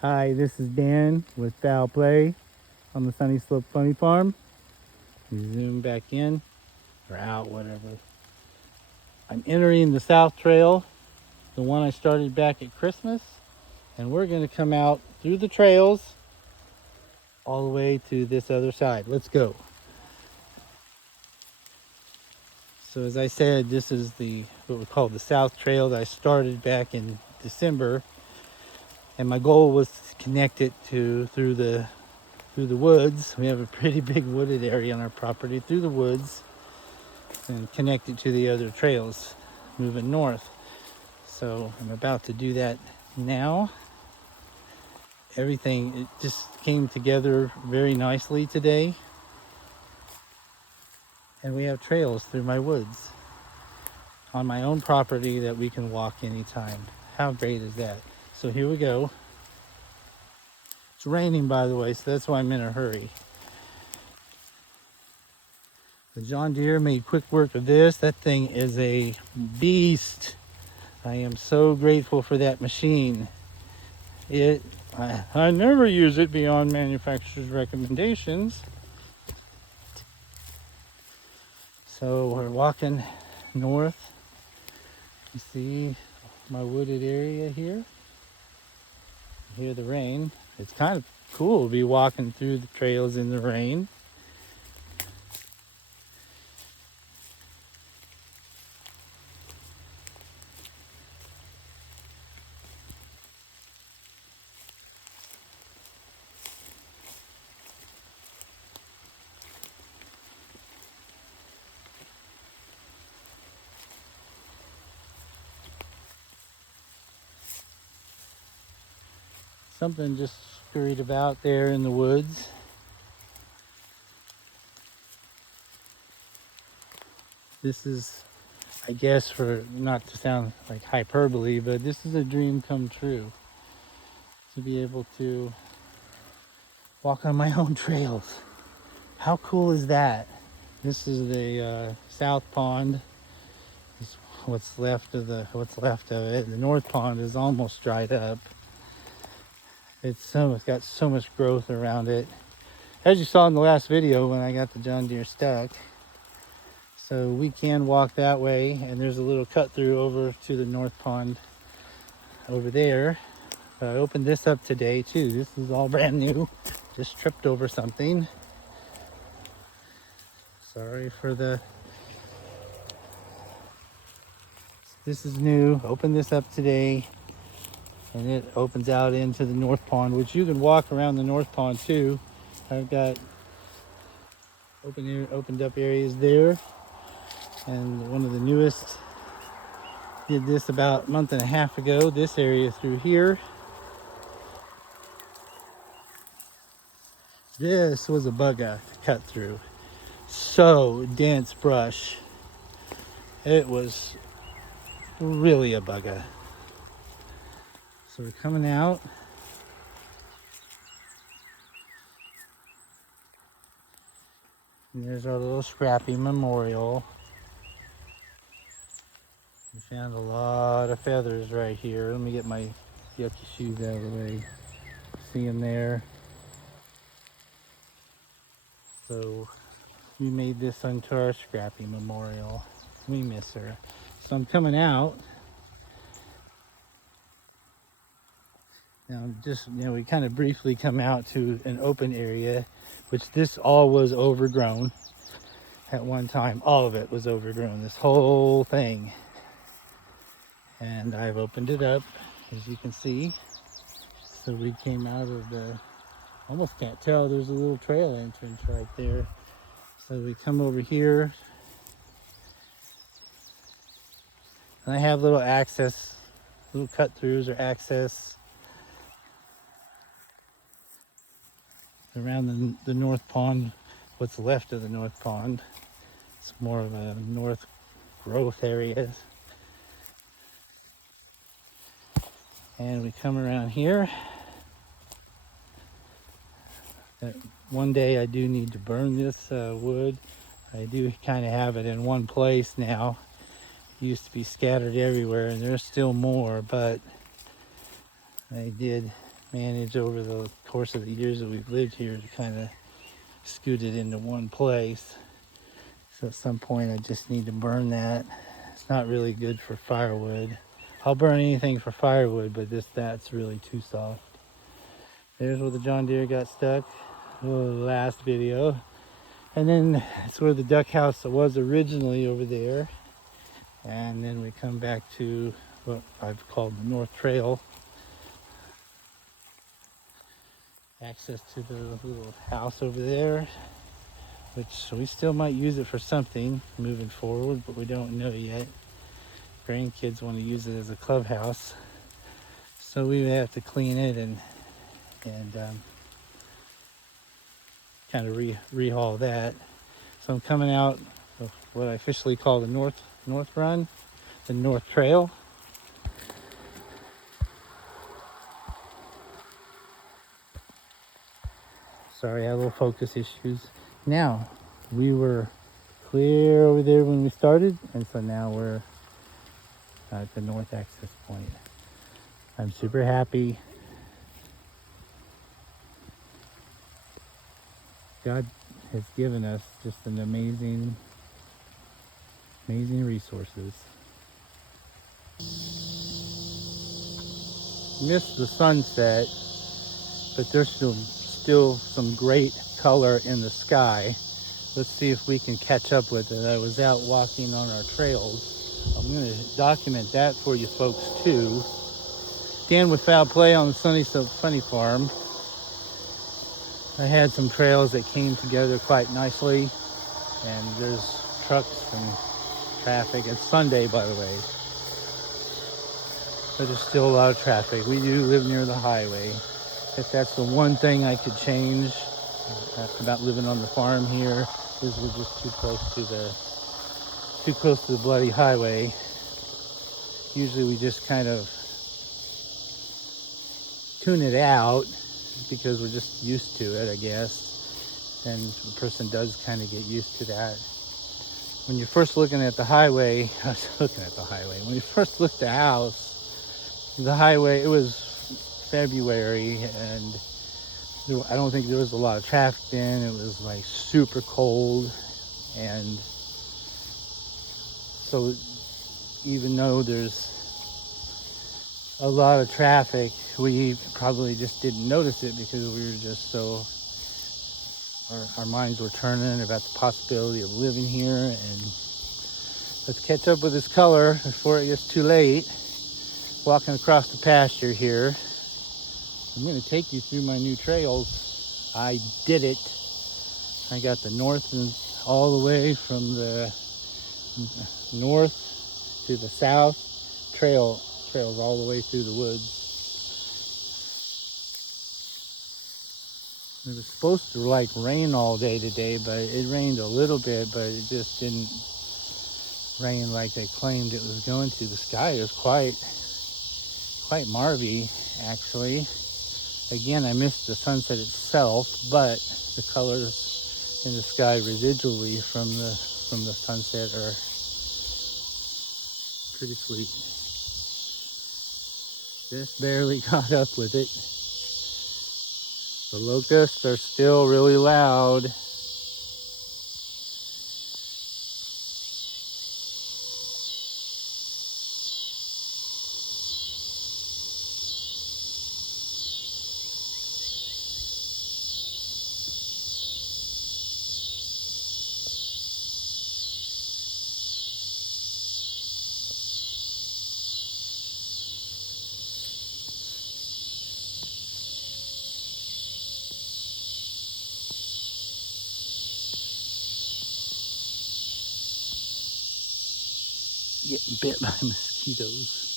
Hi, this is Dan with Foul Play on the Sunny Slope Funny Farm. Zoom back in or out, whatever. I'm entering the South Trail, the one I started back at Christmas, and we're going to come out through the trails all the way to this other side. Let's go. So as I said, this is what we call the South Trail that I started back in December, and my goal was to connect it through the woods. We have a pretty big wooded area on our property, through the woods, and connect it to the other trails moving north. So I'm about to do that now. Everything, it just came together very nicely today. And we have trails through my woods on my own property that we can walk anytime. How great is that? So here we go. It's raining, by the way, so that's why I'm in a hurry. The John Deere made quick work of this. That thing is a beast. I am so grateful for that machine. I never use it beyond manufacturer's recommendations. So we're walking north. You see my wooded area here. You hear the rain. It's kind of cool to be walking through the trails in the rain. Something just scurried about there in the woods. This is, I guess, for not to sound like hyperbole, but this is a dream come true, to be able to walk on my own trails. How cool is that? This is the South Pond. This is what's left of it. The North Pond is almost dried up. It's got so much growth around it, as you saw in the last video when I got the John Deere stuck. So we can walk that way, and there's a little cut through over to the North Pond over there. I opened this up today too. This is all brand new. Just tripped over something. Sorry for the... This is new. Opened this up today, and it opens out into the North Pond, which you can walk around the North Pond too. I've got opened up areas there, and one of the newest did this about a month and a half ago. This area through here. This was a bugger to cut through. So dense brush. It was really a bugger. So we're coming out. And there's our little Scrappy memorial. We found a lot of feathers right here. Let me get my yucky shoes out of the way. See them there. So we made this onto our Scrappy memorial. We miss her. So I'm coming out. Now we kind of briefly come out to an open area, which this all was overgrown at one time. All of it was overgrown, this whole thing. And I've opened it up, as you can see. So we came out of almost can't tell, there's a little trail entrance right there. So we come over here. And I have little cut throughs or access around the North Pond, what's left of the North Pond. It's more of a north growth area. And we come around here. One day I do need to burn this wood. I do kind of have it in one place now. It used to be scattered everywhere, and there's still more, but I did managed over the course of the years that we've lived here to kind of scoot it into one place. So at some point I just need to burn that. It's not really good for firewood. I'll burn anything for firewood, but that's really too soft. There's where the John Deere got stuck, the last video. And then it's where the duck house was originally over there. And then we come back to what I've called the North Trail. Access to the little house over there, which we still might use it for something moving forward, but we don't know yet. Grandkids want to use it as a clubhouse, so we have to clean it and kind of rehaul that. So I'm coming out of what I officially call the North Run, the North Trail. Sorry, I had little focus issues. Now, we were clear over there when we started, and so now we're at the north access point. I'm super happy. God has given us just an amazing resources. Missed the sunset, but there's still some great color in the sky. Let's see if we can catch up with it. I was out walking on our trails. I'm going to document that for you folks too. Dan with Foul Play on the Sunny So Funny Farm. I had some trails that came together quite nicely, and there's trucks and traffic. It's Sunday, by the way, but there's still a lot of traffic. We do live near the highway. If that's the one thing I could change about living on the farm here, is we're just too close to the bloody highway. Usually we just kind of tune it out because we're just used to it, I guess. And the person does kind of get used to that. When you're first looking at the highway, when you first looked at the house, the highway, it was February, and I don't think there was a lot of traffic then. It was like super cold, and so even though there's a lot of traffic, we probably just didn't notice it because we were just so, our minds were turning about the possibility of living here. And let's catch up with this color before it gets too late. Walking across the pasture here. I'm going to take you through my new trails. I did it. I got the north and all the way from the north to the south. Trails all the way through the woods. It was supposed to like rain all day today, but it rained a little bit, but it just didn't rain like they claimed it was going to. The sky is quite Marvy, actually. Again, I missed the sunset itself, but the colors in the sky residually from the sunset are pretty sweet. Just barely caught up with it. The locusts are still really loud. Getting bit by mosquitoes.